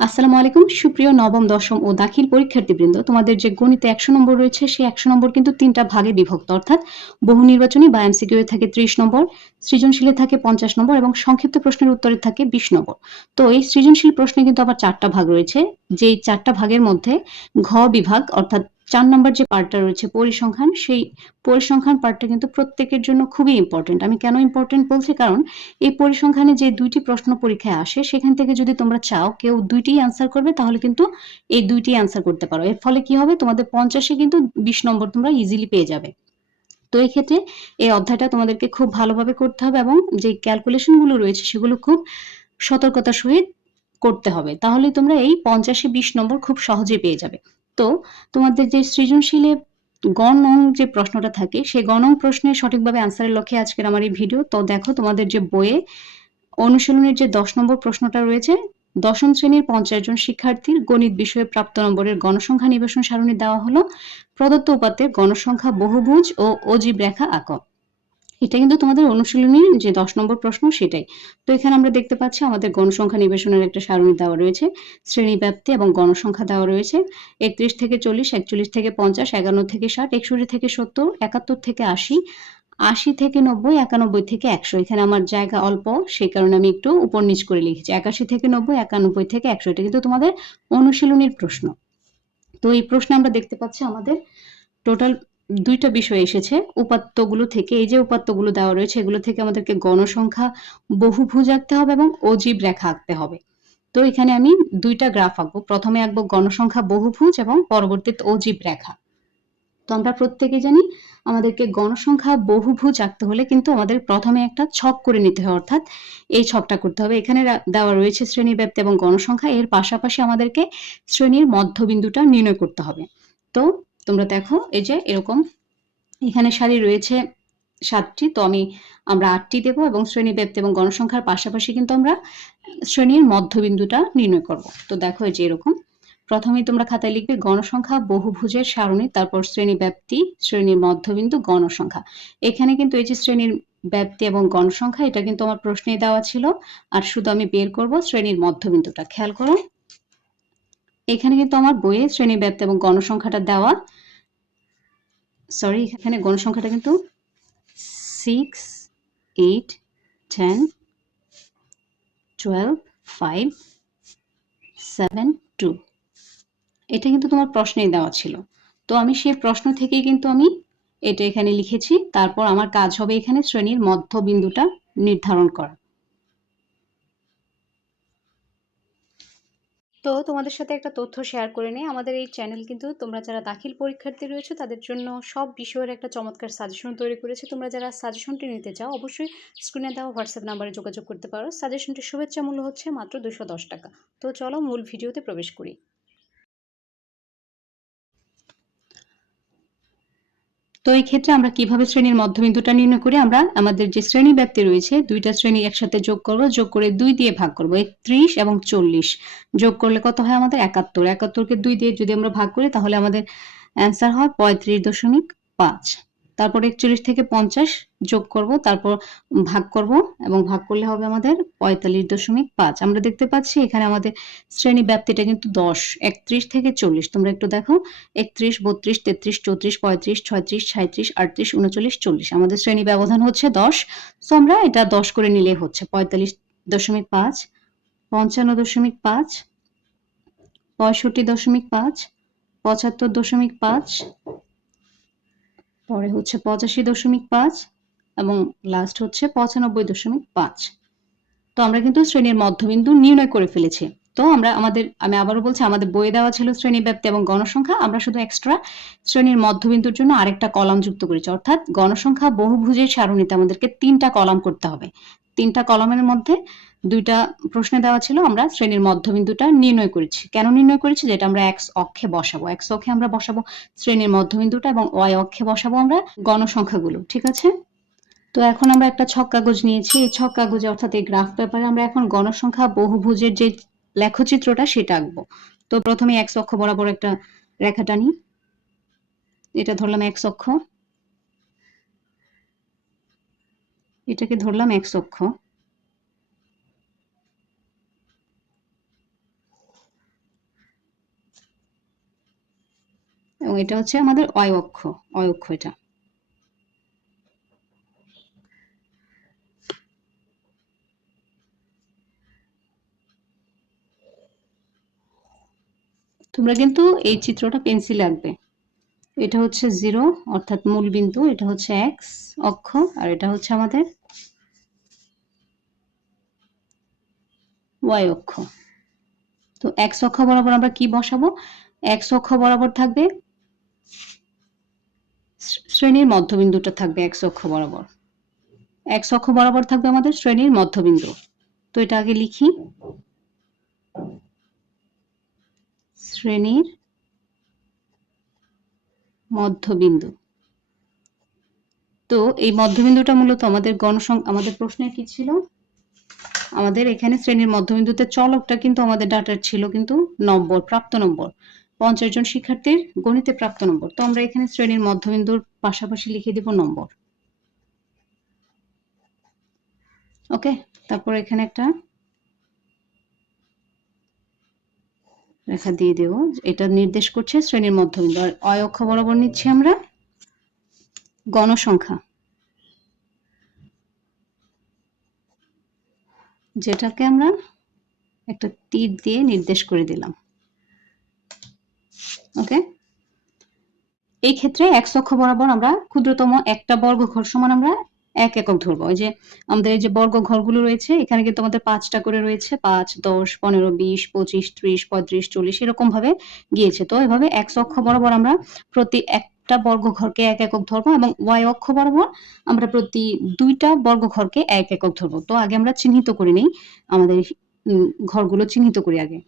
আসসালামু আলাইকুম সুপ্রিয় নবম, দশম ও দাখিল পরীক্ষার্থীবৃন্দ। তোমাদের যে গণিতে ১০০ নম্বর রয়েছে সেই ১০০ নম্বর কিন্তু ৩ টা ভাগে বিভক্ত। অর্থাৎ বহু নির্বাচনী বা এমসিকিউ এ থাকে ৩০ নম্বর, সৃজনশীলে থাকে ৫০ নম্বর এবং সংক্ষিপ্ত প্রশ্নের উত্তরে থাকে ২০ নম্বর। তো এই সৃজনশীল প্রশ্নে কিন্তু আবার ৪ টা ভাগ রয়েছে। যেই ৪ টা ভাগের মধ্যে ঘ বিভাগ অর্থাৎ ৪ নাম্বার যে পার্টটা রয়েছে পরিসংখ্যান, সেই পরিসংখ্যান পার্টটা কিন্তু প্রত্যেকের জন্য খুবই ইম্পোর্টেন্ট। আমি কেন ইম্পোর্টেন্ট বলছি? কারণ এই পরিসংখ্যানে যে ২ টি প্রশ্ন পরীক্ষায় আসে সেখান থেকে যদি তোমরা চাও কেউ ২ টিই আনসার করবে তাহলে কিন্তু এই ২ টিই আনসার করতে পারো। এর ফলে কি হবে? তোমাদের ৫০ এ কিন্তু ২০ নম্বর তোমরা ইজিলি পেয়ে যাবে। তো এই ক্ষেত্রে এই অধ্যায়টা তোমাদেরকে খুব ভালোভাবে করতে হবে এবং যে ক্যালকুলেশন গুলো রয়েছে সেগুলো খুব সতর্কতার সহিত করতে হবে। তাহলেই তোমরা এই ৫০ এ ২০ নম্বর খুব সহজেই পেয়ে যাবে। তো তোমাদের যে সৃজনশীলে গ নং যে প্রশ্নটা থাকে সেই গ নং প্রশ্নের সঠিকভাবে আনসারের লক্ষ্যে আজকের আমার এই ভিডিও। তো দেখো তোমাদের যে বইয়ে অনুশীলনের যে ১০ নম্বর প্রশ্নটা রয়েছে, দশম শ্রেণীর ৫০ জন শিক্ষার্থীর গণিত বিষয়ে প্রাপ্ত নম্বরের গণসংখ্যা নিবেশন সারণী দেওয়া হলো। প্রদত্ত উপাত্তের গণসংখ্যা বহুভুজ ও অজীব রেখা আঁকো। এটা কিন্তু তোমাদের অনুশীলনীর যে ১০ নম্বর প্রশ্ন সেটাই। তো এখানে আমরা দেখতে পাচ্ছি আমাদের গণসংখ্যা নিবেশনের একটা সারণী দেওয়া রয়েছে। শ্রেণীব্যাপ্তি এবং গণসংখ্যা দেওয়া রয়েছে। ৩১ থেকে ৪০, ৪১ থেকে ৫০, ৫১ থেকে ৬০, ৬১ থেকে ৭০, ৭১ থেকে ৮০, ৮০ থেকে ৯০, ৯১ থেকে ১০০। এখানে আমার জায়গা অল্প, সেই কারণে আমি একটু উপর নিচ করে লিখেছি। ৮১ থেকে ৯০, ৯১ থেকে ১০০। এটা কিন্তু তোমাদের অনুশীলনীর প্রশ্ন। তো এই প্রশ্নে আমরা দেখতে পাচ্ছি আমাদের টোটাল ২ টা বিষয় এসেছে উপাত্তগুলো থেকে। এই যে উপাত্তগুলো দেওয়া রয়েছে এগুলো থেকে আমাদেরকে গণসংখ্যা বহুভুজ আঁকতে হবে এবং অজীব রেখা আঁকতে হবে। তো এখানে আমি ২ টা গ্রাফ আঁকবো। প্রথমে আঁকবো গণসংখ্যা বহুভুজ এবং পরবর্তীতে অজীব রেখা। তো আমরা প্রত্যেকেই জানি আমাদেরকে গণসংখ্যা বহুভুজ আঁকতে হলে কিন্তু আমাদের প্রথমে একটা ছক করে নিতে হয়, অর্থাৎ এই ছকটা করতে হবে। এখানে দেওয়া রয়েছে শ্রেণী ব্যাপ্তি এবং গণসংখ্যা, এর পাশাপাশি আমাদেরকে শ্রেণীর মধ্যবিন্দুটা নির্ণয় করতে হবে। তো তোমরা দেখো এই যে এরকম এখানে সারি রয়েছে ৭ টি, তো আমরা ৮ টি দেব এবং শ্রেণী ব্যাপ্তি এবং গণসংখ্যার পাশাপাশি কিন্তু আমরা শ্রেণীর মধ্যবিন্দুটা নির্ণয় করব। তো দেখো এই যে এরকম প্রথমেই তোমরা খাতায় লিখবে গণসংখ্যা বহুভুজের সারণী, তারপর শ্রেণী ব্যাপ্তি, শ্রেণীর মধ্যবিন্দু, গণসংখ্যা। এখানে কিন্তু এই যে শ্রেণীর ব্যাপ্তি এবং গণসংখ্যা এটা কিন্তু আমার প্রশ্নে দেওয়া ছিল, আর শুধু আমি বের করব শ্রেণীর মধ্যবিন্দুটা। খেয়াল করো এখানে কিন্তু আমার বইয়ে শ্রেণী ব্যাপ্তি এবং গণসংখ্যাটা দেওয়া, সরি এখানে গণসংখ্যাটা কিন্তু 6, 8, 10, 12, 5, 7, 2 এটা কিন্তু তোমার প্রশ্নেই দেওয়া ছিল। তো আমি সেই প্রশ্ন থেকেই কিন্তু আমি এটা এখানে লিখেছি। তারপর আমার কাজ হবে এখানে শ্রেণীর মধ্যবিন্দুটা নির্ধারণ করা। তো তোমাদের সাথে একটা তথ্য শেয়ার করে নেই। আমাদের এই চ্যানেল কিন্তু তোমরা যারা দাখিল পরীক্ষার্থী রয়েছে তাদের জন্য সব বিষয়ের একটা চমৎকার সাজেশন তৈরি করেছে। তোমরা যারা সাজেশনটি নিতে চাও অবশ্যই স্ক্রিনে দেওয়া হোয়াটসঅ্যাপ নাম্বারে যোগাযোগ করতে পারো। সাজেশনটির শুভেচ্ছা মূল্য হচ্ছে মাত্র ২১০ টাকা। তো চলো মূল ভিডিওতে প্রবেশ করি। তো এই ক্ষেত্রে আমরা কিভাবে শ্রেণীর মধ্যবিন্দুটা নির্ণয় করি? আমরা আমাদের যে শ্রেণী ব্যাপ্তি রয়েছে ২ টা শ্রেণী একসাথে যোগ করব, যোগ করে ২ দিয়ে ভাগ করব। ৩১ এবং ৪০ যোগ করলে কত হয় আমাদের? ৭১। ৭১ কে ২ দিয়ে যদি আমরা ভাগ করি তাহলে আমাদের অ্যান্সার হয় ৩৫.৫। তারপর ৪১ থেকে ৫০ যোগ করব, তারপর ভাগ করব এবং ভাগ করলে হবে আমাদের ৪৫.৫। আমরা দেখতে পাচ্ছি এখানে আমাদের শ্রেণী ব্যাপ্তিটা কিন্তু ১০। ৩১ থেকে ৪০ তোমরা একটু দেখো ৩১, ৩২, ৩৩, ৩৪, ৩৫, ৩৬, ৩৭, ৩৮, ৩৯, ৪০ আমাদের শ্রেণী ব্যবধান হচ্ছে ১০। সো আমরা এটা ১০ করে নিলেই হচ্ছে ৪৫.৫, ৫৫.৫, ৬৫.৫, ৭৫.৫, পরে হচ্ছে ৮৫.৫ এবং লাস্ট হচ্ছে ৯৫.৫। তো আমরা কিন্তু শ্রেণীর মধ্যবিন্দু নির্ণয় করে ফেলেছি। তো আমি আবারও বলছি আমাদের বইয়ে দেওয়া ছিল শ্রেণী ব্যাপ্তি এবং গণসংখ্যা, আমরা শুধু এক্সট্রা শ্রেণীর মধ্যবিন্দুর জন্য আরেকটা কলাম যুক্ত করেছি, অর্থাৎ গণসংখ্যা বহুভুজের সারণীতে আমাদেরকে ৩ টা কলাম করতে হবে। ৩ টা কলামের মধ্যে ২ টা প্রশ্নে দেওয়া ছিল, আমরা শ্রেণীর মধ্যবিন্দুটা নির্ণয় করেছি। কেন নির্ণয় করেছি? যেটা আমরা এক্স অক্ষে বসাবো। এক্স অক্ষে আমরা বসাবো শ্রেণীর মধ্যবিন্দুটা এবং ওয়াই অক্ষে বসাবো আমরা গণসংখ্যাগুলো। ঠিক আছে? তো এখন আমরা একটা ছক কাগজ নিয়েছি। এই ছক কাগজে অর্থাৎ এই গ্রাফ পেপারে আমরা এখন গণসংখ্যা বহুভুজের যে লেখচিত্রটা সেটা আঁকবো। তো প্রথমে এক্স অক্ষ বরাবর একটা রেখা টানি। এটা ধরলাম এক্স অক্ষ, এটাকে ধরলাম এক্স অক্ষ। এটা হচ্ছে আমাদের অয় অক্ষ, এটা। তোমরা কিন্তু এই চিত্রটা পেন্সিলে আঁকবে। এটা হচ্ছে 0 অর্থাৎ মূল বিন্দু, এটা হচ্ছে x অক্ষ, আর এটা হচ্ছে আমাদের y অক্ষ। তো x অক্ষ বরাবর আমরা কি বসাবো? x অক্ষ বরাবর থাকবে শ্রেণীর মধ্যবিন্দুটা থাকবে x অক্ষ বরাবর। x অক্ষ বরাবর থাকবে আমাদের শ্রেণীর মধ্যবিন্দু। তো এটা আগে লিখি, শ্রেণীর মধ্যবিন্দু। তো এই মধ্যবিন্দুটা মূলত আমাদের আমাদের প্রশ্নে কি ছিল? আমাদের এখানে শ্রেণীর মধ্যবিন্দুতে চলকটা কিন্তু আমাদের ডাটার ছিল কিন্তু নম্বর, প্রাপ্ত নম্বর। 50 জন শিক্ষার্থীর গণিতে প্রাপ্ত নম্বর। তো আমরা এখানে শ্রেণীর মধ্যবিন্দুর পাশাপাশি লিখে দিব নম্বর। ওকে, তারপর এখানে একটা রেখা দিয়ে দেব, এটা নির্দেশ করছে শ্রেণীর মধ্যবিন্দু। আর অয় অক্ষ বরাবর নিচ্ছি আমরা গণসংখ্যা, যেটাকে আমরা একটা তীর দিয়ে নির্দেশ করে দিলাম। ওকে, এই ক্ষেত্রে x অক্ষ বরাবর আমরা ক্ষুদ্রতম একটা বর্গঘর সমান আমরা 1 একক ধরবো। ওই যে আমাদের এই যে বর্গঘরগুলো রয়েছে, এখানে কিন্তু আমাদের 5টা করে রয়েছে, 5, 10, 15, 20, 25, 30, 35, 40 এরকম ভাবে গিয়েছে। তো এভাবে x অক্ষ বরাবর আমরা প্রতি একটা বর্গঘরকে 1 একক ধরবো, এবং y অক্ষ বরাবর আমরা প্রতি 2টা বর্গঘরকে 1 একক ধরবো। তো আগে আমরা চিহ্নিত করে নেই, আমাদের ঘরগুলো চিহ্নিত করি আগে।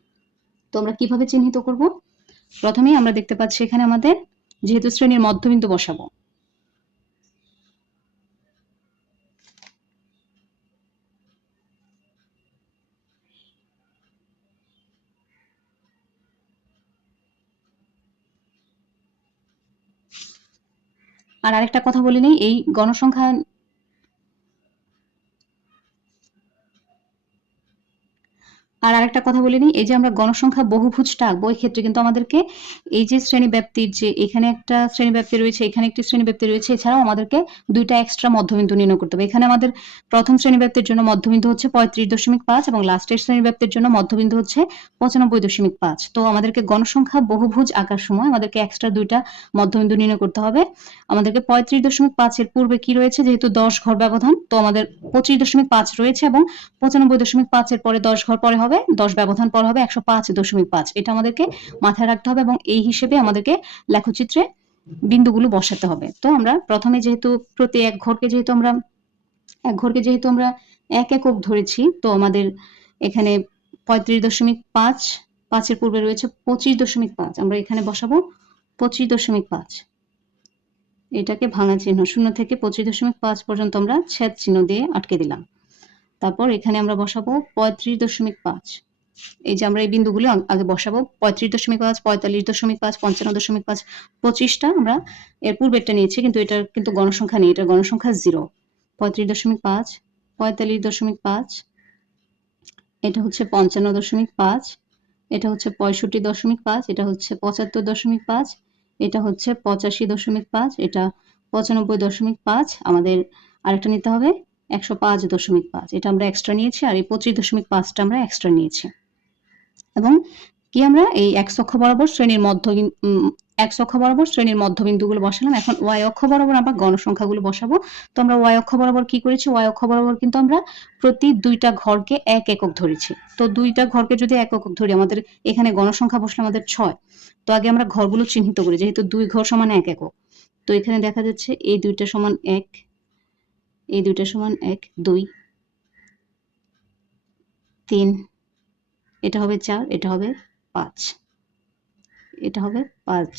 তো আমরা কিভাবে চিহ্নিত করব? প্রথমেই আমরা দেখতে পাচ্ছি এখানে আমাদের যেহেতু শ্রেণীর মধ্যবিন্দু বসাবো, আর আরেকটা কথা বলে নেই, এই গণসংখ্যা আর আরেকটা কথা বলে নিই, এই যে আমরা গণসংখ্যা বহুভুজটা আঁকবো, এই ক্ষেত্রে কিন্তু আমাদেরকে এই যে শ্রেণীব্যাপ্তির যে এখানে একটা শ্রেণীব্যাপ্তি রয়েছে, এখানে একটি শ্রেণীব্যাপ্তি রয়েছে, এছাড়াও আমাদেরকে 2টা এক্সট্রা মধ্যবিন্দু নির্ণয় করতে হবে। এখানে আমাদের প্রথম শ্রেণীব্যাপ্তির জন্য মধ্যবিন্দু হচ্ছে 35.5 এবং লাস্টের শ্রেণীব্যাপ্তির জন্য মধ্যবিন্দু হচ্ছে 95.5। তো আমাদেরকে গণসংখ্যা বহুভুজ আঁকার সময় আমাদেরকে এক্সট্রা 2টা মধ্যবিন্দু নির্ণয় করতে হবে। আমাদেরকে 35.5 এর পূর্বে কি রয়েছে, যেহেতু 10 ঘর ব্যবধান, তো আমাদের 25.5 রয়েছে, এবং 95.5 এর পরে 10 ঘর পরে হবে, 10 ব্যবধান পর হবে 105.5। এটা আমাদেরকে মাথায় রাখতে হবে, এবং এই হিসেবে আমাদেরকে লেখচিত্রে বিন্দুগুলো বসাতে হবে। তো আমরা প্রথমে যেহেতু প্রতি এক ঘরকে যেহেতু আমরা 1 একক ধরেছি, তো আমাদের এখানে 35.5, 5 এর পূর্বে রয়েছে 25.5, আমরা এখানে বসাবো 25.5। এটাকে ভাঙা চিহ্ন, 0 থেকে 25.5 পর্যন্ত আমরা ছেদ চিহ্ন দিয়ে আটকে দিলাম। তারপর এখানে আমরা বসাবো 35.5। এই যে আমরা এই বিন্দুগুলো আগে বসাবো, 35.5, 45.5, 55.5, 25টা আমরা এর পূর্বেরটা নিয়েছি, কিন্তু এটা কিন্তু গণসংখ্যা নেই, এটা গণসংখ্যা 0। 35.5, 45.5, এটা হচ্ছে 55.5, এটা হচ্ছে 65.5, এটা হচ্ছে 75.5, এটা হচ্ছে 85.5, এটা 95.5। আমাদের আরেকটা নিতে হবে 105.5, এটা আমরা এক্সট্রা নিয়েছি, আর এই 25.5টা আমরা এক্সট্রা নিয়েছি। এবং কি আমরা এই x অক্ষ বরাবর শ্রেণীর মধ্যবিন্দুগুলো বসালাম। এখন y অক্ষ বরাবর আমরা গণসংখ্যাগুলো বসাবো। তো আমরা y অক্ষ বরাবর কি করেছি? y অক্ষ বরাবর কিন্তু আমরা প্রতি 2টা ঘরকে 1 একক ধরেছি। তো 2টা ঘরকে যদি 1 একক ধরি, আমাদের এখানে গণসংখ্যা বসলে আমাদের 6। তো আগে আমরা ঘরগুলো চিহ্নিত করি, যেহেতু 2 ঘর সমান 1 একক। তো এখানে দেখা যাচ্ছে এই 2টা সমান 1, এই 2টা সমান 1, 2, 3, এটা হবে 4, এটা হবে 5, এটা হবে 5,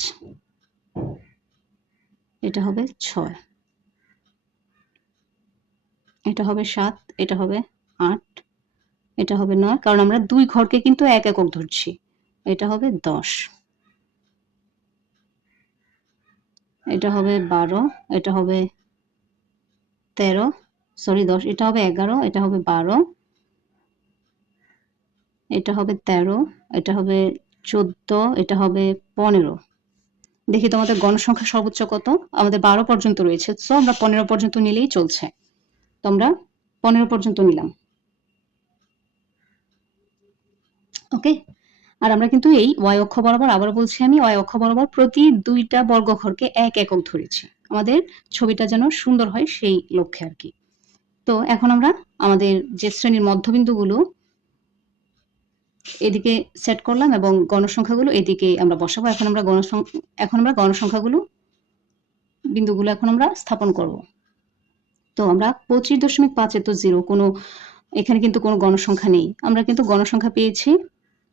এটা হবে 6, এটা হবে 7, এটা হবে 8, এটা হবে 9, কারণ আমরা 2 ঘরকে কিন্তু 1 একক ধরছি। এটা হবে 10, এটা হবে 12, এটা হবে 13, সরি 10, এটা হবে 11, এটা হবে 12, এটা হবে 13, এটা হবে 14, এটা হবে 15, দেখি তোমাদের গণসংখ্যা সর্বোচ্চ কত? আমাদের 12 পর্যন্ত রয়েছে। সো আমরা 15 পর্যন্ত নিলেই চলছে। তো আমরা 15 পর্যন্ত নিলাম। ওকে? আর আমরা কিন্তু এই y অক্ষ বরাবর, আবারও বলছি আমি, y অক্ষ বরাবর প্রতি 2টা বর্গক্ষরকে 1 একক ধরেছি। আমাদের ছবিটা যেন সুন্দর হয় সেই লক্ষ্যে আরকি। তো এখন আমরা আমাদের যে শ্রেণীর মধ্যবিন্দুগুলো এদিকে সেট করলাম এবং গণসংখ্যাগুলো এদিকে আমরা বসাবো। এখন আমরা গণসংখ্যাগুলো বিন্দুগুলো এখন আমরা স্থাপন করব। তো আমরা 25.5 এ তো 0 কোনো, এখানে কিন্তু কোনো গণসংখ্যা নেই। আমরা কিন্তু গণসংখ্যা পেয়েছি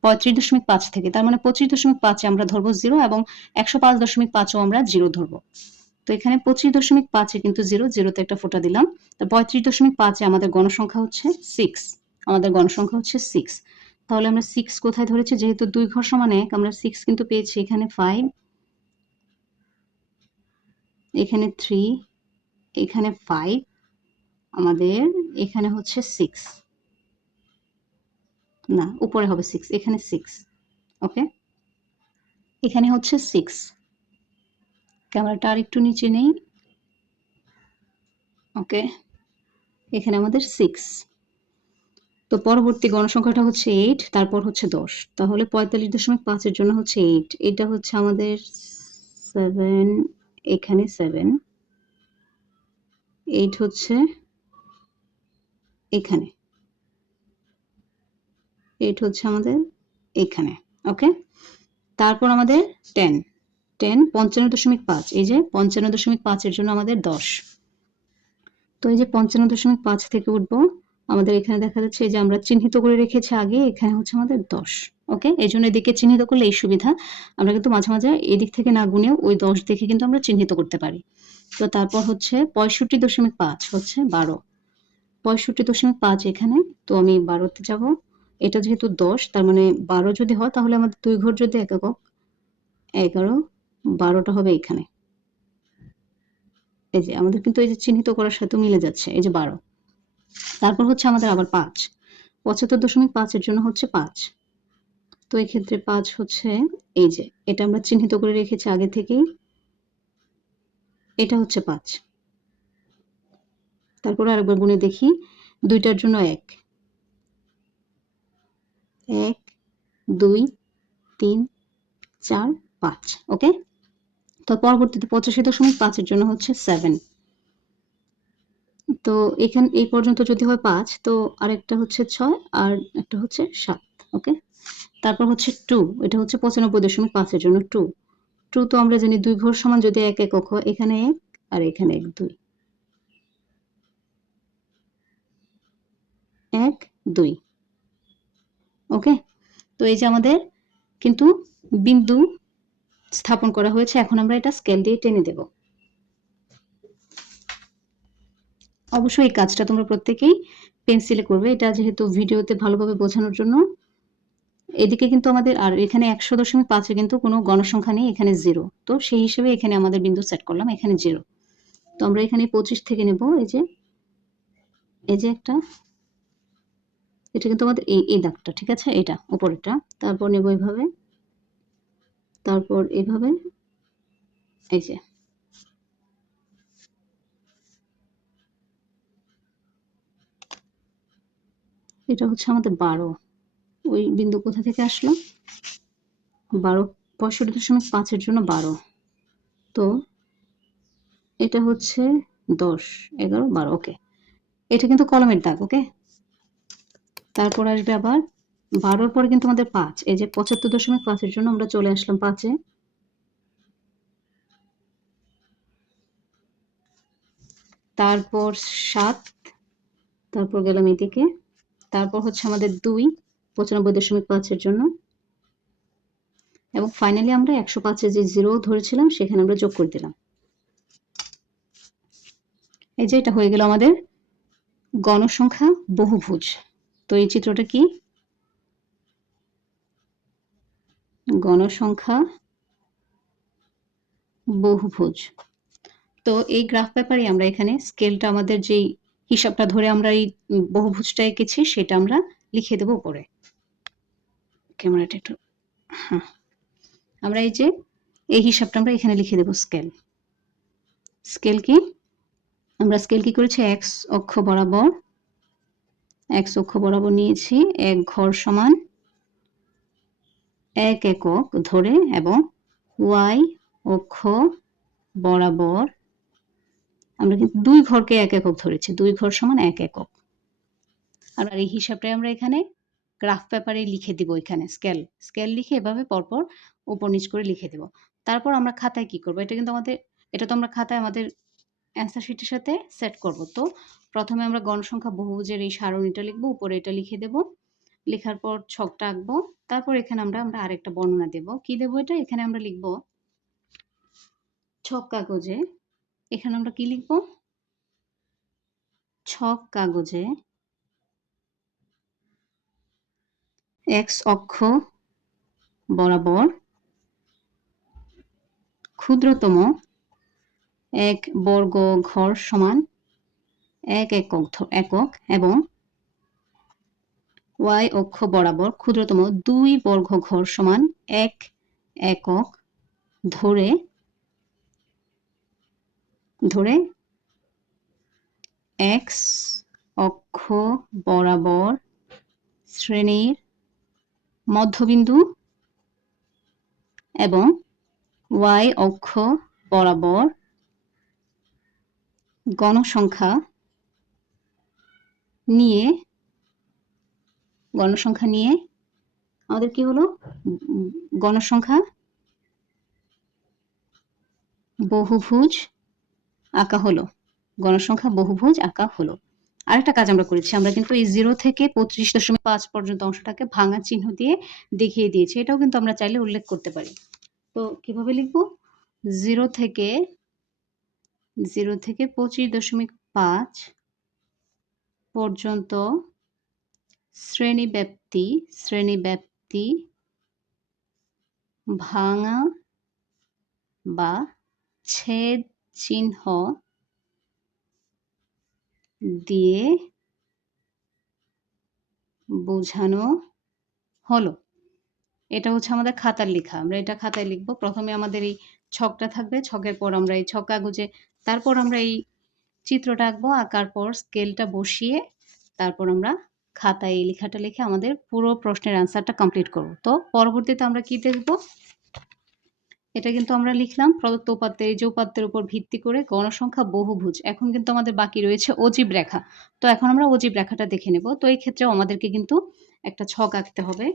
35.5 থেকে। তার মানে 25.5 এ আমরা ধরবো 0 এবং 105.5 ও আমরা 0 ধরবো। তো এখানে 25.5 এ কিন্তু 0, 0 তে একটা ফোঁটা দিলাম। তো 35.5 এ আমাদের গণসংখ্যা হচ্ছে 6। আমাদের গণসংখ্যা হচ্ছে 6। তাহলে আমরা 6 কোথায় ধরেছি? যেহেতু 2 ঘর সমান 1, আমরা 6 কিন্তু পেয়েছি এখানে 5, এখানে 3, এখানে 5, আমাদের এখানে হচ্ছে 6। না, উপরে হবে 6, এখানে 6। ওকে? এখানে হচ্ছে 6। ক্যামেরাটা আরেকটু নিচে নেই। ওকে? এখানে আমাদের 6। তো পরবর্তী গণসংখ্যাটা হচ্ছে 8, তারপর হচ্ছে 10। তাহলে 45.5 এর জন্য হচ্ছে 8। এটা হচ্ছে আমাদের 7, এখানে 7। 8 হচ্ছে এখানে। 8 হচ্ছে আমাদের এখানে। ওকে? তারপর আমাদের 10। 10 55.5, এই যে 55.5 এর জন্য আমাদের 10। তো এই যে 55.5 থেকে উঠবো, আমাদের এখানে দেখা যাচ্ছে এই যে আমরা চিহ্নিত করে রেখেছি আগে, এখানে হচ্ছে আমাদের 10। ওকে? এজন্য এদিকে চিহ্নিত করলে এই সুবিধা। আমরা কিন্তু মাঝে, মাঝে এদিক থেকে না গুনেও ওই 10 দেখে কিন্তু আমরা চিহ্নিত করতে পারি। তো তারপর হচ্ছে 65.5 হচ্ছে 12। 65.5 এখানে, তো আমি 12 তে যাব। এটা যেহেতু 10, তার মানে 12 যদি হয় তাহলে আমাদের 2 ঘর যদি এক একক, 11, 12টা হবে এখানে। এই যে আমাদের কিন্তু এই যে চিহ্নিত করার সাথে মিলে যাচ্ছে। এই যে 12। তারপর হচ্ছে আমাদের আবার 5। 75.5 এর জন্য হচ্ছে 5। তো এক্ষেত্রে 5 হচ্ছে এই যে, এটা আমরা চিহ্নিত করে রেখেছি আগে থেকেই। এটা হচ্ছে 5। তারপর আরেকবার গুনে দেখি। 2টার জন্য 1। 1, 2, 3, 4, 5। ওকে? তো পরবর্তীতে 85.5 এর জন্য হচ্ছে 7। তো এই পর্যন্ত যদি হয় 5, তো আরেকটা হচ্ছে 6 আর একটা হচ্ছে 7। ওকে? তারপর হচ্ছে 2, এটা হচ্ছে 95.5 এর জন্য 2। 2 তো আমরা জানি 2 ঘর সমান যদি 1 একক হয়, এখানে 1 আর এখানে 1, 2। 1, 2। ওকে? তো এই যে আমাদের কিন্তু বিন্দু স্থাপন করা হয়েছে। এখন আমরা এটা স্কেল দিয়ে টেনে দেব। অবশ্যই এই কাজটা তোমরা প্রত্যেকেই পেন্সিলে করবে। এটা যেহেতু ভিডিওতে ভালোভাবে বোঝানোর জন্য। এদিকে কিন্তু আমাদের, আর এখানে 100.5 এ কিন্তু কোনো গণসংখ্যা নেই, এখানে 0। তো সেই হিসেবে এখানে আমাদের বিন্দু সেট করলাম, এখানে 0। তো আমরা এখানে 25 থেকে নেব। এই যে একটা, এটা কিন্তু আমাদের এই দাগটা, ঠিক আছে? এটা উপরেরটা। তারপর নেব এভাবে, তারপর এভাবে, এই যে। এটা হচ্ছে আমাদের 12। ওই বিন্দু কোথা থেকে আসলো? 12, 65.5 এর জন্য 12। তো এটা হচ্ছে 10, 11, 12। ওকে? এটা কিন্তু কলমের দাগ। ওকে? তারপর আসবে আবার 12 এর পরে কিন্তু আমাদের 5। এই যে 75.5 এর জন্য আমরা চলে আসলাম 5 এ। তারপর 7, তারপর গেলাম এদিকে। তারপর হচ্ছে আমাদের 2, 95.5 এর জন্য। এবং ফাইনালি আমরা 105 এ যে 0 ধরেছিলাম সেখানে আমরা যোগ করে দিলাম। এই যে এটা হয়ে গেল আমাদের গণসংখ্যা বহুভুজ। তো এই চিত্রটা কি? গণসংখ্যা বহুভুজ। তো এই গ্রাফ পেপারে আমরা এখানে স্কেলটা, আমাদের যেই হিসাবটা ধরে আমরা এই বহুভুজটা এঁকেছি সেটা আমরা লিখে দেব উপরে। ক্যামেরাটা একটু, হ্যাঁ। আমরা এই যে এই হিসাবটা আমরা এখানে লিখে দেব স্কেল। স্কেল কি? আমরা স্কেল কি করেছি? এক্স অক্ষ বরাবর নিয়েছি 1 ঘর সমান 1 একক ধরে এবং ওয়াই অক্ষ বরাবর আমরা কিন্তু 2 ঘরকে 1 একক ধরেছি। 2 ঘর সমান 1 একক। আর এই হিসাবটাই আমরা এখানে গ্রাফ পেপারে লিখে দিব। এখানে স্কেল লিখে এভাবে পরপর উপর নিচ করে লিখে দেব। তারপর আমরা খাতায় কি করব? এটা তো আমরা খাতায় আমাদের অ্যান্সার শিটের সাথে সেট করব। তো প্রথমে আমরা গণসংখ্যা বহুভুজের এই সারণীটা লিখব, উপরে এটা লিখে দেব। লেখার পর ছকটা আঁকবো। তারপর এখানে আমরা আরেকটা বর্ণনা দেব। কি দেব এটা? এখানে আমরা লিখব ছক কাগজে। এখানে আমরা কি লিখব? ছক কাগজে এক্স অক্ষ বরাবর ক্ষুদ্রতম 1 বর্গ ঘর সমান 1 একক এবং ওয়াই অক্ষ বরাবর ক্ষুদ্রতম 2 বর্গ ঘর সমান 1 একক ধরে এক্স অক্ষ বরাবর শ্রেণীর মধ্যবিন্দু এবং ওয়াই অক্ষ বরাবর গণসংখ্যা নিয়ে আমাদের কি হলো? গণসংখ্যা বহুভুজ আঁকা হলো। আরেকটা কাজ আমরা করেছি। আমরা কিন্তু এই 0 থেকে 25.5 পর্যন্ত অংশটাকে ভাঙা চিহ্ন দিয়ে দেখিয়ে দিয়েছি। এটাও কিন্তু আমরা চাইলে উল্লেখ করতে পারি। তো কিভাবে লিখব? 0 থেকে 25.5 পর্যন্ত শ্রেণীব্যাপ্তি ভাঙা বা ছেদ চিহ্ন দিয়ে বোঝানো হলো। এটা হচ্ছে আমাদের খাতার লেখা। আমরা এটা খাতায় লিখব। প্রথমে আমাদের এই ছকটা থাকবে। ছকের পর আমরা এই ছক কাগজে, তারপর আমরা এই চিত্রটা আঁকবো। আঁকার পর স্কেলটা বসিয়ে তারপর আমরা খাতায় এই লেখাটা লিখে আমাদের পুরো প্রশ্নের অ্যান্সারটা কমপ্লিট করব। তো পরবর্তীতে আমরা কি দেখব? এটা কিন্তু আমরা লিখলাম প্রদত্ত উপাত্তের, এই যে উপাত্তের উপর ভিত্তি করে গণসংখ্যা বহুভুজ। এখন কিন্তু আমাদের বাকি রয়েছে অজীব রেখা। তো এখন আমরা অজীব রেখাটা দেখে নেব। তো এই ক্ষেত্রে আমাদেরকে কিন্তু একটা ছক আঁকতে হবে।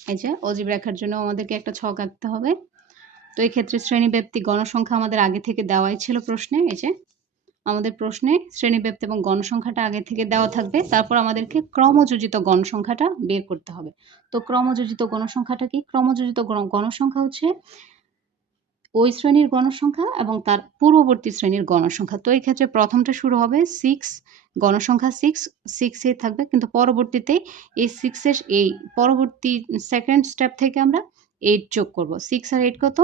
এই যে অজীব রেখার জন্য আমাদেরকে একটা ছক আঁকতে হবে। তো এই ক্ষেত্রে শ্রেণীব্যাপ্তি গণসংখ্যা আমাদের আগে থেকে দেওয়াই ছিল প্রশ্নে। এই যে আমাদের প্রশ্নে শ্রেণীব্যাপ্তি এবং গণসংখ্যাটা আগে থেকে দেওয়া থাকবে। তারপর আমাদেরকে ক্রমযোজিত গণসংখ্যাটা বের করতে হবে। তো ক্রমযোজিত গণসংখ্যাটা কি? ক্রমযোজিত গণসংখ্যা হচ্ছে ওই শ্রেণীর গণসংখ্যা এবং তার পূর্ববর্তী শ্রেণীর গণসংখ্যা। তো এই ক্ষেত্রে প্রথমটা শুরু হবে 6, গণসংখ্যা 6 এ থাকবে, কিন্তু পরবর্তীতে এই 6 এর এই পরবর্তী সেকেন্ড স্টেপ থেকে আমরা 8 যোগ করব। 6 আর 8 কত?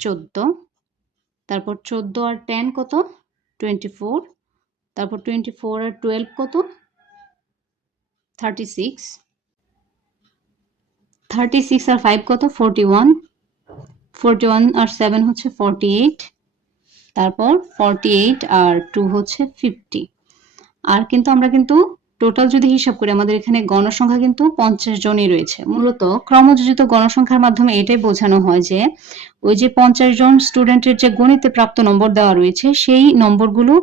14। তারপর 14 আর 10 কত? 24। তারপর 24 আর 12 কত? 36। 36 আর 5 কত? 41। 41 আর 7 হচ্ছে 48। তারপর 48 আর 2 হচ্ছে 50। আর কিন্তু আমরা কিন্তু টোটাল যদি হিসাব করি আমাদের এখানে গণসংখ্যা কিন্তু 50 জনই রয়েছে। মূলত ক্রমযোজিত গণসংখ্যার মাধ্যমে এটাই বোঝানো হয় যে ওই যে 50 জন স্টুডেন্টের যে গণিতে প্রাপ্ত নম্বর দেওয়া রয়েছে সেই নম্বরগুলো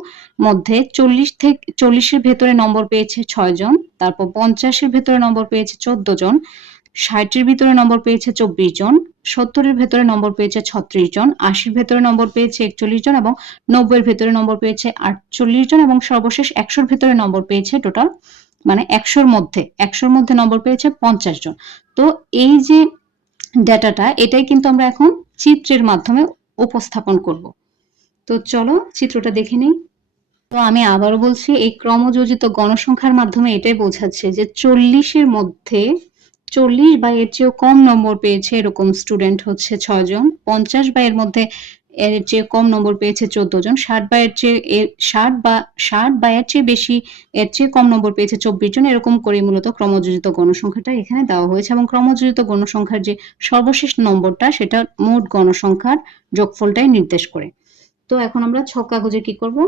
মধ্যে 40 এর ভেতরে নম্বর পেয়েছে 6 জন, তারপর 50 এর ভেতরে নম্বর পেয়েছে 14 জন, 60 এর ভিতরে নম্বর পেয়েছে 24 জন, 70 এর ভেতরে নম্বর পেয়েছে 36 জন, 80 এর ভেতরে নম্বর পেয়েছে 41 জন এবং 90 এর ভেতরে নম্বর পেয়েছে 48 জন এবং সর্বশেষ 100 এর ভেতরে নম্বর পেয়েছে টোটাল, মানে 100 এর মধ্যে নম্বর পেয়েছে 50 জন। তো এই যে ডেটাটা, এটাই কিন্তু আমরা এখন চিত্রের মাধ্যমে উপস্থাপন করব। তো চলো চিত্রটা দেখে নিই। তো আমি আবারও বলছি, এই ক্রমযোজিত গণসংখ্যার মাধ্যমে এটাই বোঝাচ্ছে যে 40 এর মধ্যে 40 বা এর চেয়েও কম নম্বর পেয়েছে এরকম স্টুডেন্ট হচ্ছে 6 জন, 50 বা এর মধ্যে এর চেয়ে কম নম্বর পেয়েছে 14 জন, 60 বা এর চেয়ে বেশি, এর চেয়ে কম নম্বর পেয়েছে 24 জন। এরকম করে মূলত ক্রমযোজিত গণসংখ্যাটা এখানে দেওয়া হয়েছে এবং ক্রমযোজিত গণসংখ্যার যে সর্বশেষ নম্বরটা সেটা মোট গণসংখ্যার যোগফলটাই নির্দেশ করে। তো এখন আমরা ছক কাগজে কি করব,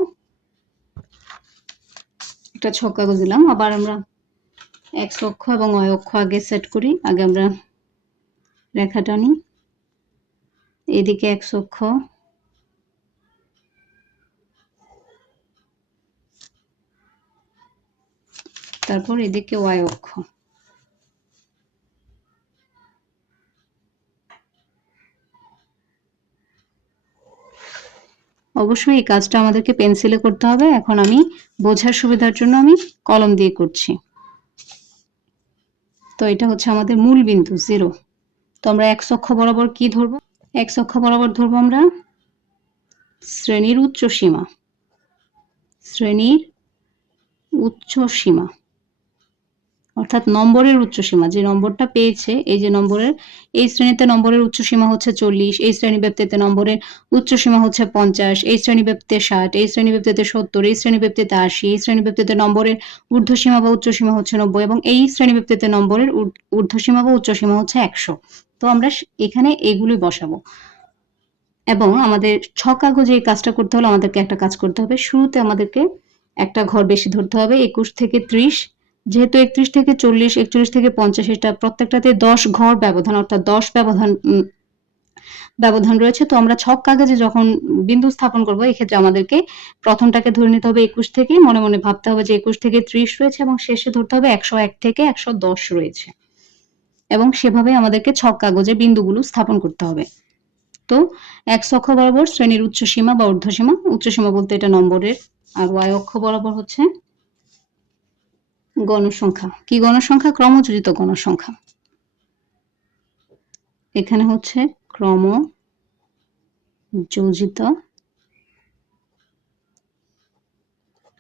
একটা ছক কাগজ দিলাম। আবার আমরা x অক্ষ এবং y অক্ষ আগে সেট করি। আগে আমরা রেখা টানি, এদিকে x অক্ষ, তারপর এদিকে y অক্ষ। অবশ্যই এই কাজটা আমাদেরকে পেন্সিলে করতে হবে। এখন আমি বোঝার সুবিধার জন্য আমি কলম দিয়ে করছি। তো এটা হচ্ছে আমাদের মূল বিন্দু 0। তো আমরা x অক্ষ বরাবর কি ধরবো, x অক্ষ বরাবর ধরবো আমরা শ্রেণীর উচ্চ সীমা, শ্রেণীর উচ্চ সীমা অর্থাৎ নম্বরের উচ্চ সীমা, যে নম্বরটা পেয়েছে এই যে নম্বরের, এই শ্রেণীতে নম্বরের উচ্চ সীমা হচ্ছে 40, এই শ্রেণীব্যাপ্তিতে নম্বরের উচ্চ সীমা হচ্ছে 50, এই শ্রেণীব্যাপ্তিতে 60, এই শ্রেণীব্যাপ্তিতে 70, এই শ্রেণীব্যাপ্তিতে 80, এই শ্রেণীব্যাপ্তিতে নম্বরের ঊর্ধ্বসীমা বা উচ্চ সীমা হচ্ছে 90 এবং এই শ্রেণীব্যাপ্তিতে নম্বরের ঊর্ধ্বসীমা বা উচ্চ সীমা হচ্ছে 100। তো আমরা এখানে এগুলি বসাবো এবং আমাদের ছক কাগজে এই কাজটা করতে হলে আমাদেরকে একটা কাজ করতে হবে। শুরুতে আমাদেরকে একটা ঘর বেশি ধরতে হবে, 21 থেকে 30। যেহেতু 31 থেকে 40, 41 থেকে 50, এটা প্রত্যেকটাতে 10 ঘর ব্যবধান, অর্থাৎ 10 ব্যবধান রয়েছে। তো আমরা ছক কাগজে যখন বিন্দু স্থাপন করব এক্ষেত্রে আমাদেরকে প্রথমটাকে ধরে নিতে হবে 21 থেকে, মনে মনে ভাবতে হবে যে 21 থেকে 30 রয়েছে এবং শেষে ধরতে হবে 101 থেকে 110 রয়েছে এবং সেভাবে আমাদেরকে ছক কাগজে বিন্দুগুলো স্থাপন করতে হবে। তো x অক্ষ বরাবর শ্রেণীর উচ্চ সীমা বা ঊর্ধ্বসীমা, উচ্চ সীমা বলতে এটা নম্বরের, আর y অক্ষ বরাবর হচ্ছে গণসংখ্যা। কি গণসংখ্যা? ক্রমযোজিত গণসংখ্যা। এখানে হচ্ছে ক্রমযোজিত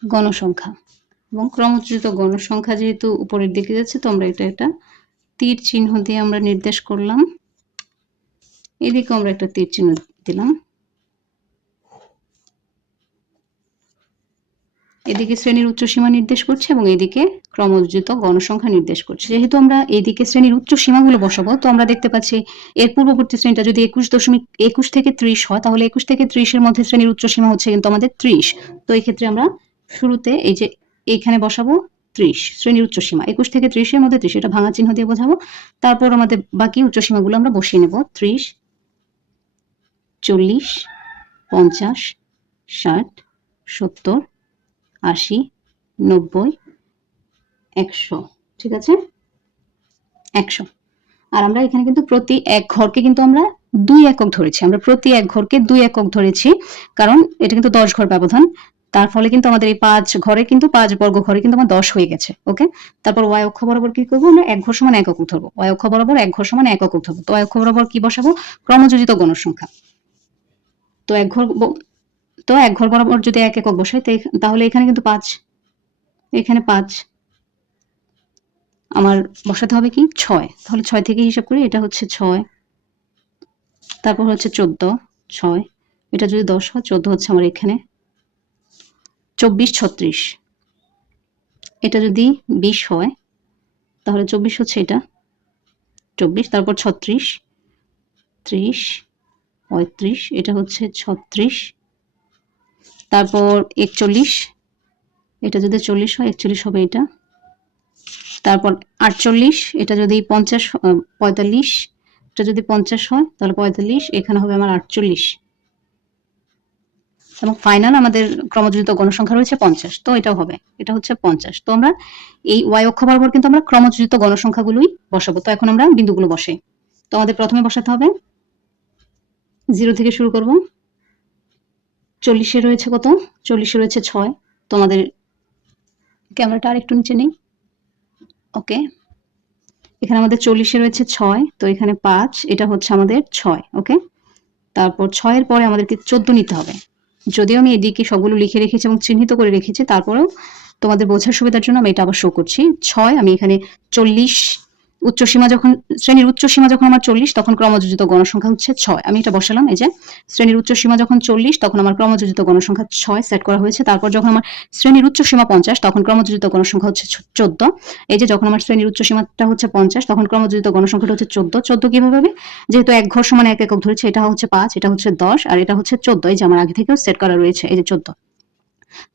গণসংখ্যা এবং ক্রমযোজিত গণসংখ্যা যেহেতু উপরের দিকে যাচ্ছে তো আমরা এটা তীর চিহ্ন দিয়ে আমরা নির্দেশ করলাম। এদিকে আমরা একটা তীর চিহ্ন দিলাম। এদিকে শ্রেণীর উচ্চ সীমা নির্দেশ করছে এবং এদিকে ক্রমযোজিত গণসংখ্যা নির্দেশ করছে। যেহেতু আমরা এইদিকে শ্রেণীর উচ্চ সীমাগুলো বসাবো তো আমরা দেখতে পাচ্ছি এর পূর্ববর্তী শ্রেণীটা যদি 21 থেকে 30 হয় তাহলে 21 থেকে 30 এর মধ্যে শ্রেণীর উচ্চ সীমা হচ্ছে কিন্তু আমাদের 30। তো এই ক্ষেত্রে আমরা শুরুতে এই যে এইখানে বসাবো 30 শ্রেণীর উচ্চ সীমা, 21 থেকে 30 এর মধ্যে 30, এটা ভাঙা চিহ্ন দিয়ে বোঝাবো। তারপর আমাদের বাকি উচ্চ সীমাগুলো আমরা বসিয়ে নেব, 30, 40, 50, 60, 70, 80, 90, 100। ঠিক আছে, 100। আর আমরা এখানে কিন্তু প্রতি এক ঘরকে কিন্তু আমরা 2 একক ধরেছি, আমরা প্রতি এক ঘরকে 2 একক ধরেছি কারণ এটা কিন্তু 10 ঘর ব্যবধান। তার ফলে কিন্তু আমাদের এই 5 ঘরে কিন্তু 5 বর্গ ঘরে কিন্তু আমার 10 হয়ে গেছে। ওকে, তারপর y অক্ষ বরাবর কি করবো, আমরা এক ঘর সমান এক একক ধরবো, y অক্ষ বরাবর এক ঘর সমান এক একক ধরবো। তো y অক্ষ বরাবর কি বসাবো, ক্রমযোজিত গণসংখ্যা। তো এক ঘর বরাবর যদি এক একক বসাই তাহলে এখানে কিন্তু 5, এখানে 5 আমার বসাতে হবে কি 6, তাহলে 6 থেকে হিসাব করি, এটা হচ্ছে 6, তারপর হচ্ছে 14, 6, এটা যদি 10 হয় 14 হচ্ছে আমার এখানে 24, 36, এটা যদি 20 হয় তাহলে 24 হচ্ছে এটা 24, তারপর 36, 30, 35, এটা হচ্ছে 36, তারপর 41, এটা যদি 40 হয় 41 হবে এটা, তারপর 48, এটা যদি 50, 45, এটা যদি 50 হয় তাহলে 45, এখানে হবে আমার 48 এবং ফাইনাল আমাদের ক্রমযোজিত গণসংখ্যা রয়েছে 50। তো এটাও হবে, এটা হচ্ছে 50। তো আমরা এই y অক্ষ বরাবর কিন্তু আমরা ক্রমযোজিত গণসংখ্যাগুলোই বসাবো। তো এখন আমরা বিন্দুগুলো বসাই। তো আমাদের প্রথমে বসাতে হবে 0 থেকে শুরু করব, 40 এ রয়েছে কত, 40 এ রয়েছে 6। তো আমাদের ক্যামেরাটা আরেকটু নিচে নেই। ওকে, এখানে আমাদের 40 এ রয়েছে 6, তো এখানে 5, এটা হচ্ছে আমাদের 6। ওকে, তারপর 6 এর পরে আমাদেরকে 14 নিতে হবে। যদিও আমি এদিকে সবগুলো লিখে রেখেছি এবং চিহ্নিত করে রেখেছি, তারপরেও তোমাদের বোঝার সুবিধার জন্য আমি এটা আবার শো করছি। 6 আমি এখানে 40 শ্রেণীর উচ্চ সীমা যখন আমার 40 তখন ক্রমযোজিত গণসংখ্যা হচ্ছে 6। আমি এটা বসালাম, এই যে শ্রেণীর উচ্চ সীমা যখন 40 তখন আমার ক্রমযোজিত গণসংখ্যা 6 সেট করা হয়েছে। তারপর যখন আমার শ্রেণীর উচ্চ সীমা 50 তখন ক্রমযোজিত গণসংখ্যা হচ্ছে 14। এই যে যখন আমার শ্রেণীর উচ্চ সীমাটা হচ্ছে 50 তখন ক্রমযোজিত গণসংখ্যাটা হচ্ছে 14। 14 কিভাবে হবে? যেহেতু এক ঘর সমান এক একক ধরেছে, এটা হচ্ছে 5, এটা হচ্ছে 10 আর এটা হচ্ছে 14। এই যে আমার আগে থেকেও সেট করা রয়েছে, এই যে 14।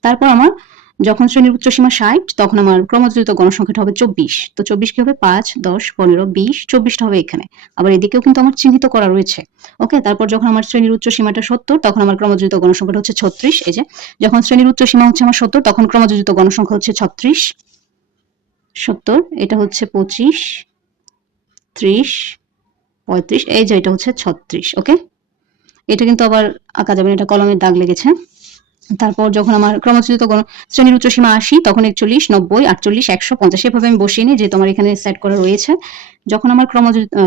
তারপর আমার যখন শ্রেণীর উচ্চ সীমা 60 তখন আমার ক্রমযোজিত গণসংখ্যাটা হবে 24। তো 24 কি হবে? 5, 10, 15, 20, 24টা হবে এখানে। আবার এদিকেও কিন্তু আমার চিহ্নিত করা রয়েছে। ওকে, তারপর যখন আমার শ্রেণীর উচ্চ সীমাটা 70 তখন আমার ক্রমযোজিত গণসংখ্যাটা হচ্ছে 36। এই যে যখন শ্রেণীর উচ্চ সীমা হচ্ছে আমার 70 তখন ক্রমযোজিত গণসংখ্যা হচ্ছে 36, 70, এটা হচ্ছে 25, 30, 35, এই যে এটা হচ্ছে 36। ওকে, এটা কিন্তু আবার আঁকা যাবে না, এটা কলমের দাগ লেগেছে। তারপর যখন আমার ক্রমযোজিত শ্রেণীর উচ্চ সীমা 80 তখন 41, 90, 48, 150 এভাবে আমি বসিয়ে নিই, যেহেতু আমার এখানে সেট করা রয়েছে। যখন আমার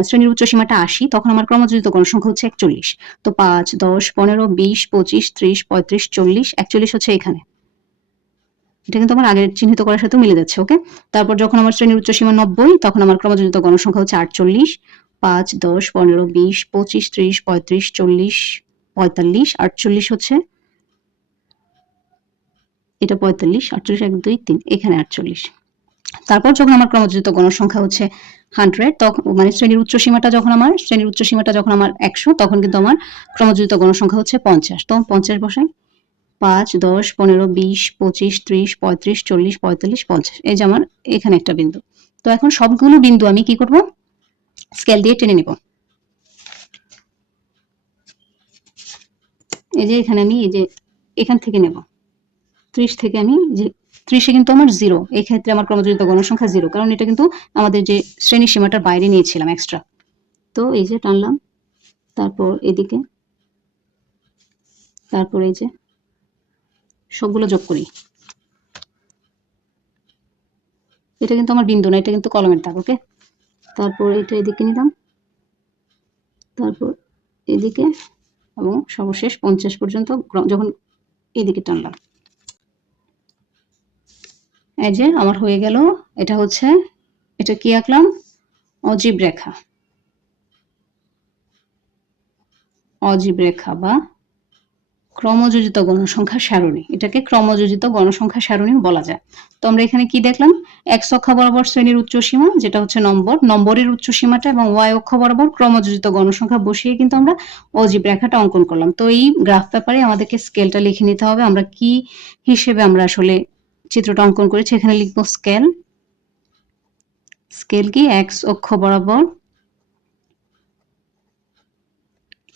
শ্রেণীর উচ্চ সীমাটা 80 তখন আমার ক্রমযোজিত গণসংখ্যা হচ্ছে 41। তো 5, 10, 15, 20, 25, 30, 35, 40, 41 হচ্ছে এখানে। এটা কিন্তু আমার আগের চিহ্নিত করার সাথে মিলে যাচ্ছে। ওকে, তারপর যখন আমার শ্রেণীর উচ্চ সীমা 90 তখন আমার ক্রমযোজিত গণসংখ্যা হচ্ছে 48, 5, 10, 15, 20, 25, 30, 35, 40, 45, 48 হচ্ছে এটা 45, 48, 1, 2, 3, এখানে 48। তারপর যখন আমার ক্রমযোজিত গণসংখ্যা হচ্ছে 100 তখন মানে শ্রেণীর উচ্চ সীমাটা যখন আমার 100 তখন কিন্তু আমার ক্রমযোজিত গণসংখ্যা হচ্ছে 50। তো 50 বসাই, 5, 10, 15, 20, 25, 30, 35, 40, 45, 50। এই যে আমার এখানে একটা বিন্দু। তো এখন সবগুলো বিন্দু আমি কি করব? স্কেল দিয়ে টেনে নেব। এই যে এখানে আমি এই যে এখান থেকে নেব 30 থেকে, আমি যে 30 কিন্তু আমার 0, এই ক্ষেত্রে আমার ক্রমযোজিত গণসংখ্যা 0, কারণ এটা কিন্তু আমাদের যে শ্রেণী সীমাটার বাইরে নিয়েছিলাম এক্সট্রা। তো এই যে টানলাম, তারপর এদিকে, তারপর এই যে সবগুলো যোগ করি। এটা কিন্তু আমার বিন্দু না, এটা কিন্তু কলমের দাগ। ওকে, তারপর এটা এদিকে নিলাম, তারপর এদিকে, এবং সর্বশেষ 50 পর্যন্ত যখন এদিকে টানলাম। এই যে আমার হয়ে গেল। এটা হচ্ছে, এটা কি আঁকলাম? অজীব রেখা, অজীব রেখা বা ক্রমযোজিত গণসংখ্যা সারণী। এটাকে ক্রমযোজিত গণসংখ্যা সারণী বলা যায়। তো আমরা এখানে কি দেখলাম? এক্স অক্ষ বরাবর শ্রেণীর উচ্চ সীমা, যেটা হচ্ছে নম্বরের উচ্চ সীমাটা, এবং ওয়াই অক্ষ বরাবর ক্রমযোজিত গণসংখ্যা বসিয়ে কিন্তু আমরা অজীব রেখাটা অঙ্কন করলাম। তো এই গ্রাফ পেপারে আমাদেরকে স্কেলটা লিখে নিতে হবে। আমরা কি হিসেবে আমরা আসলে চিত্রটা অঙ্কন করেছি, এখানে লিখবো স্কেল। স্কেল কি? এক্স অক্ষ বরাবর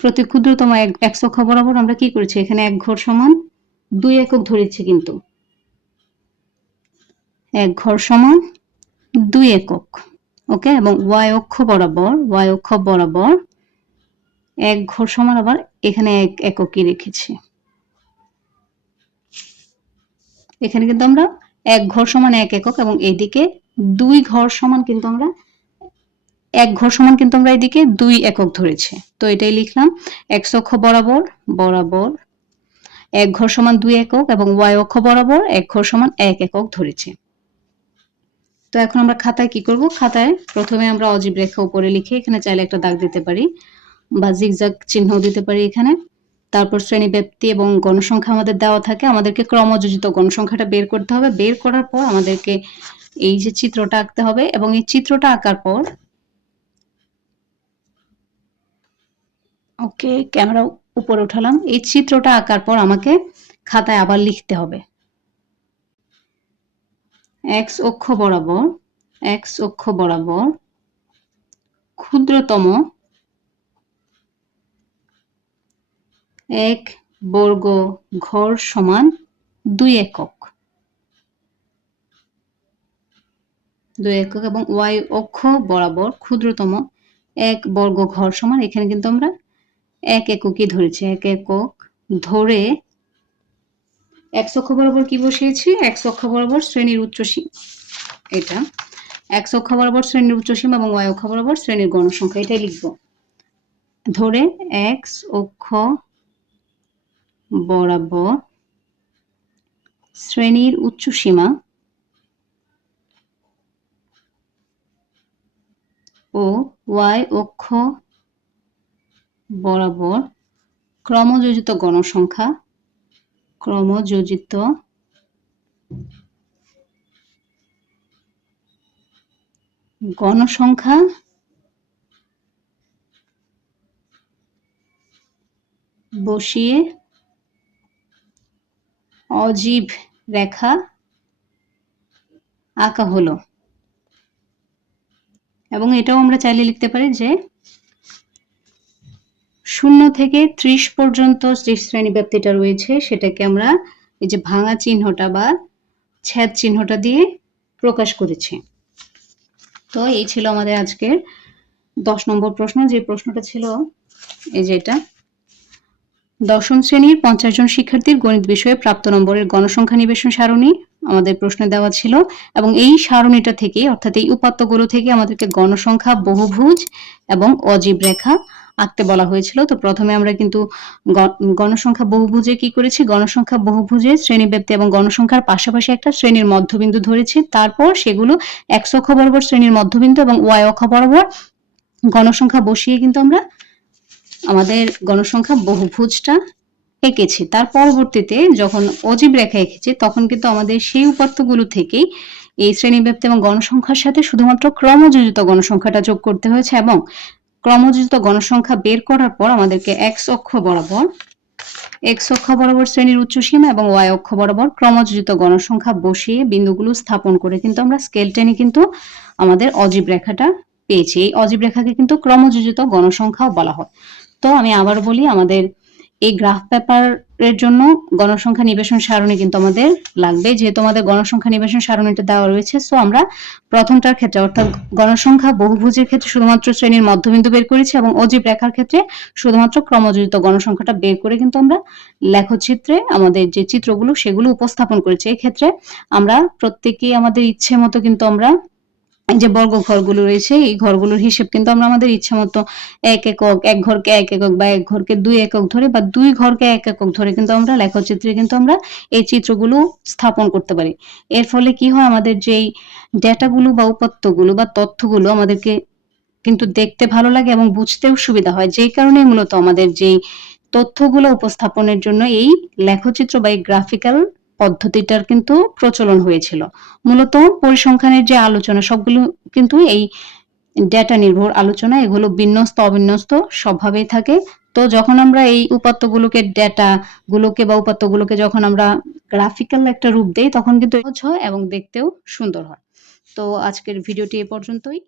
প্রতি ক্ষুদ্রতম এক্স অক্ষ বরাবর আমরা কি করেছি? এখানে এক ঘর সমান 2 একক ধরেছি, কিন্তু এক ঘর সমান 2 একক। ওকে, এবং ওয়াই অক্ষ বরাবর এক ঘর সমান আবার এখানে এক এককই রেখেছি। এখানে কিন্তু আমরা এক ঘর সমান এক একক, এবং এদিকে 2 ঘর সমান কিন্তু আমরা এক ঘর সমান কিন্তু আমরা এদিকে 2 একক ধরেছি। তো এটাই লিখলাম, এক্স অক্ষ বরাবর এক ঘর সমান 2 একক, এবং ওয়াই অক্ষ বরাবর এক ঘর সমান 1 একক ধরেছি। তো এখন আমরা খাতায় কি করব? খাতায় প্রথমে আমরা অজীব রেখা উপরে লিখে এখানে চাইলে একটা দাগ দিতে পারি বা জিগজাগ চিহ্ন দিতে পারি এখানে। তারপর শ্রেণী ব্যাপ্তি এবং গণসংখ্যা আমাদের দেওয়া থাকে, আমাদেরকে ক্রমযোজিত গণসংখ্যাটা বের করতে হবে। বের করার পর আমাদেরকে এই যে চিত্রটা আঁকতে হবে, এবং এই চিত্রটা আঁকার পর, ওকে ক্যামেরা উপরে উঠালাম, এই চিত্রটা আঁকার পর আমাকে খাতায় আবার লিখতে হবে এক্স অক্ষ বরাবর ক্ষুদ্রতম এক বর্গ ঘর সমান 2 একক, এবং ওয়াই অক্ষ বরাবর ক্ষুদ্রতম এক বর্গ ঘর সমান, এখানে কিন্তু আমরা এক এককই ধরেছি, এক একক ধরে এক্স অক্ষ বরাবর কি বসিয়েছি? এক্স অক্ষ বরাবর শ্রেণীর উচ্চ সীমা, এটা এক্স অক্ষ বরাবর শ্রেণীর উচ্চ সীমা এবং ওয়াই অক্ষ বরাবর শ্রেণীর গণসংখ্যা, এটাই লিখব। ধরে এক্স অক্ষ বরাবর শ্রেণীর উচ্চ সীমা ও ওয়াই অক্ষ বরাবর ক্রমযোজিত গণসংখ্যা বসিয়ে অজীব রেখা আঁকা হলো। এবং এটাও আমরা চাইলে লিখতে পারি যে 0 থেকে 30 পর্যন্ত যে শ্রেণী ব্যাপ্তিটা রয়েছে সেটাকে আমরা এই যে ভাঙা চিহ্নটা বা ছেদ চিহ্নটা দিয়ে প্রকাশ করেছি। তো এই ছিল আমাদের আজকের 10 নম্বর প্রশ্ন, যে প্রশ্নটা ছিল এই যে এটা, দশম শ্রেণীর 50 জন শিক্ষার্থীর গণিত বিষয়ে প্রাপ্ত নম্বরের গণসংখ্যা নিবেশন সারণী আমাদের প্রশ্নে দেওয়া ছিল। এবং এই সারণীটা থেকে অর্থাৎ এই উপাত্তগুলো থেকে আমাদেরকে গণসংখ্যা, বহুভুজ এবং অজীব রেখা আঁকতে বলা হয়েছিল। তো প্রথমে আমরা কিন্তু গণসংখ্যা বহুভুজে কি করেছি, গণসংখ্যা বহুভুজে শ্রেণীব্যাপ্তি এবং গণসংখ্যার পাশাপাশি একটা শ্রেণীর মধ্যবিন্দু ধরেছি। তারপর সেগুলো এক্স অক্ষ বরাবর শ্রেণীর মধ্যবিন্দু এবং ওয়াই অক্ষ বরাবর গণসংখ্যা বসিয়ে কিন্তু আমরা আমাদের গণসংখ্যা বহুভুজটা এঁকেছি। তার পরবর্তীতে যখন অজীব রেখা এঁকেছি তখন কিন্তু আমাদের সেই উপাত্তগুলো থেকেই এই শ্রেণীব্যাপ্তি এবং গণসংখ্যার সাথে শুধুমাত্র ক্রমযোজিত গণসংখ্যাটা যোগ করতে হয়েছে। এবং ক্রমযোজিত গণসংখ্যা বের করার পর আমাদেরকে এক্স অক্ষ বরাবর শ্রেণীর উচ্চসীমা এবং ওয়াই অক্ষ বরাবর ক্রমযোজিত গণসংখ্যা বসিয়ে বিন্দুগুলো স্থাপন করে কিন্তু আমরা স্কেল টেনে কিন্তু আমাদের অজীব রেখাটা পেয়েছি। এই অজীব রেখাকে কিন্তু ক্রমযোজিত গণসংখ্যাও বলা হয়। তো আমি আবার বলি, আমাদের এই গ্রাফ পেপারের জন্য গণসংখ্যা নিবেশন সারণী কিন্তু আমাদের লাগবে, যেহেতু আমাদের গণসংখ্যা নিবেশন সারণীটা দেওয়া রয়েছে। সো আমরা প্রথমটার ক্ষেত্রে অর্থাৎ গণসংখ্যা বহুভুজের ক্ষেত্রে শুধুমাত্র শ্রেণীর মধ্যবিন্দু বের করেছি এবং অজীব রেখার ক্ষেত্রে শুধুমাত্র ক্রমযোজিত গণসংখ্যাটা বের করে কিন্তু আমরা লেখচিত্রে আমাদের যে চিত্রগুলো সেগুলো উপস্থাপন করেছি। এই ক্ষেত্রে আমরা প্রত্যেকেই আমাদের ইচ্ছে মতো কিন্তু আমরা এই যে বর্গ ঘরগুলো রয়েছে এই ঘরগুলোর হিসেব কিন্তু আমরা আমাদের ইচ্ছা মতো এক একক, এক ঘরকে এক একক বা এক ঘরকে 2 একক ধরে বা 2 ঘরকে 1 একক ধরে কিন্তু আমরা লেখচিত্রে কিন্তু আমরা এই চিত্রগুলো স্থাপন করতে পারি। এর ফলে কি হয়, আমাদের যেই ডেটাগুলো বা উপাত্তগুলো বা তথ্যগুলো আমাদেরকে কিন্তু দেখতে ভালো লাগে এবং বুঝতেও সুবিধা হয়। যেই কারণে মূলত আমাদের যেই তথ্যগুলো উপস্থাপনের জন্য এই লেখচিত্র বা এই গ্রাফিক্যাল পদ্ধতিটার কিন্তু প্রচলন হয়েছিল। মূলত পরিসংখ্যানের যে আলোচনা সবগুলো কিন্তু এই ডেটা নির্ভর আলোচনা, এগুলো বিন্যস্ত অবিন্যস্ত সবভাবেই থাকে। তো যখন আমরা এই উপাত্তগুলোকে বা উপাত্তগুলোকে যখন আমরা গ্রাফিক্যাল একটা রূপ দেই তখন কিন্তু সহজ হয় এবং দেখতেও সুন্দর হয়। তো আজকের ভিডিওটি এ পর্যন্তই।